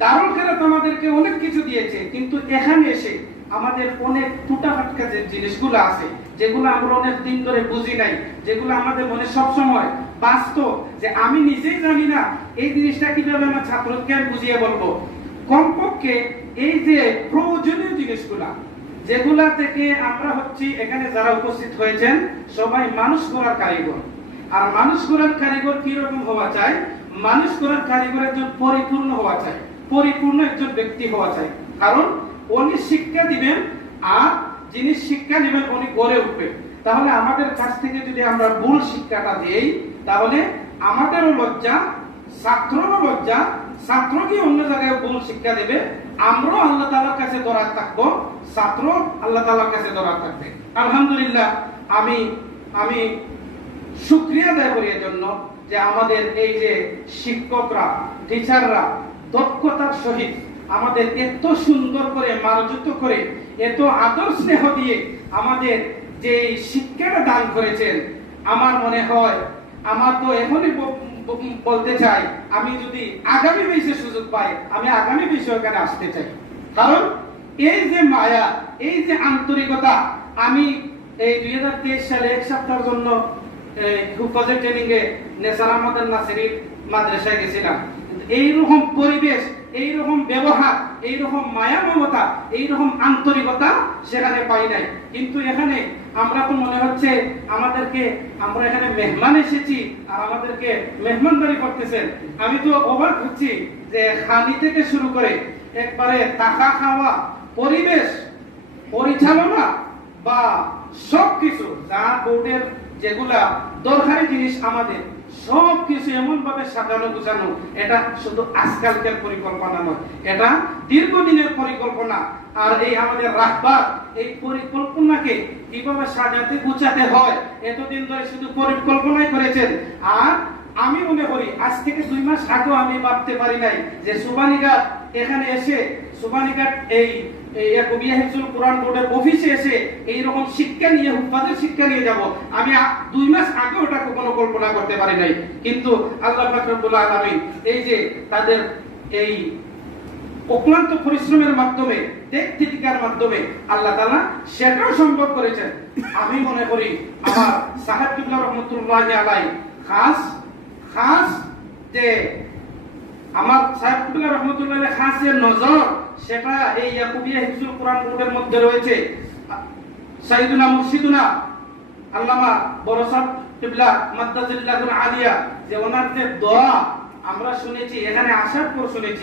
দারুল কেরাত আমাদেরকে অনেক কিছু দিয়েছে, কিন্তু এখানে এসে আমাদের অনেক টুটাফাটকা যে জিনিসগুলো আছে, যেগুলো আমরা অনেক দিন ধরে বুঝি নাই, যেগুলো আমাদের মনে সবসময় বাস্তব, যে আমি নিজেই জানি না এই জিনিসটা কিভাবে আমার ছাত্রকে বুঝিয়ে বলবো। কমপক্ষে এই যে প্রয়োজনীয় জিনিসগুলা, যেগুলা থেকে আমরা হচ্ছি এখানে যারা উপস্থিত হয়েছেন সবাই মানুষ গড়ার কারিগর। আর মানুষ গড়ার কারিগর কি রকম হওয়া চাই? মানুষ গড়ার কারিগর একজন পরিপূর্ণ হওয়া চাই, পরিপূর্ণ একজন ব্যক্তি হওয়া চাই। কারণ উনি শিক্ষা দিবেন, আর যিনি শিক্ষা নেবেন উনি গড়ে উঠবেন। তাহলে আমাদের কাছ থেকে যদি আমরা ভুল শিক্ষাটা দেই, তাহলে আমাদেরও লজ্জা, ছাত্ররও লজ্জা, ছাত্র কি অন্য জায়গায় ভুল শিক্ষা দেবে, আমরাও আল্লাহ তাআলার কাছে দরাজ থাকবো, ছাত্র আল্লাহ তাআলার কাছে দরাজ থাকবে। আলহামদুলিল্লাহ, আমি শুকরিয়া আদায় করি এর জন্য যে আমাদের এই যে শিক্ষকরা, টিচাররা দক্ষতার সহিত আমাদের এত সুন্দর করে মার্জিত করে, এত আদর স্নেহ দিয়ে আমাদের যে শিক্ষাটা দান করেছেন। আমার মনে হয়, আমার তো এখনই বলতে চাই, আমি যদি আগামী বেশি সুযোগ পাই, আমি আগামী বেশি ওখানে আসতে চাই। কারণ এই যে মায়া, এই যে আন্তরিকতা, আমি এই 2023 সালে এক সপ্তাহের জন্য হুফাজের ট্রেনিং এ নেসার আহমদ নাসিরি মাদ্রাসায় গেছিলাম। এইরকম পরিবেশ, এইরকম ব্যবহার, এইরকম মায়া মমতা, এইরকম আন্তরিকতা সেখানে পাই নাই। কিন্তু এখানে আমরা তো মনে হচ্ছে আমরা এখানে মেহমান এসেছি আর আমাদেরকে মেহমানদারি করতেছেন। আমি তো অবাক হচ্ছি যে খানি থেকে শুরু করে একবারে টাকা খাওয়া, পরিবেশ পরিচালনা বা সবকিছু যা বোর্ডের যেগুলা দরকারি জিনিস, আমাদের সবকিছু এমন ভাবে সাজানো গুছানো। এটা শুধু আজকালকার পরিকল্পনা নয়, এটা দীর্ঘদিনের পরিকল্পনা। আর এই আমাদের রাহবার এই পরিকল্পনাকে কিভাবে সাজাতে গুছাতে হয়, এতদিন ধরে শুধু পরিকল্পনাই করেছেন। আর আমি মনে করি আজ থেকে 2 মাস আগেও আমি ভাবতে পারি নাই যে সুবানীঘাট এখানে এসে, সুবানীঘাট এই ইয়াকুবিয়া হিফজুল কোরআন বোর্ডের অফিসে এসে এইরকম শিক্ষা নিয়ে, হুফাজের শিক্ষা নিয়ে যাব, আমি 2 মাস আগে ওটা কখনো কল্পনা করতে পারি নাই। কিন্তু আল্লাহ পাক রব্বুল আলামিন এই যে তাদের এই অক্লান্ত পরিশ্রমের মাধ্যমে, ত্যাগ-তিতিকার মাধ্যমে আল্লাহ তাআলা সেটাও সম্ভব করেছেন। আমি মনে করি আমার সাহেব কিবলা রহমাতুল্লাহি আলাইহি খাস যে আমার সাহেব কিবলা রহমাতুল্লাহি আলাইহি খাস এর নজর, সেটা এই ইয়াকুবিয়া হিফজুল কোরআন বোর্ডের মধ্যে রয়েছে। সাইয়্যিদুনা মুর্শিদুনা আল্লামা বড় সাহেব কিবলা মাদ্দাজিল্লাহুল আলিয়া, যে ওনার যে দোয়া আমরা শুনেছি, এখানে আসার পর শুনেছি,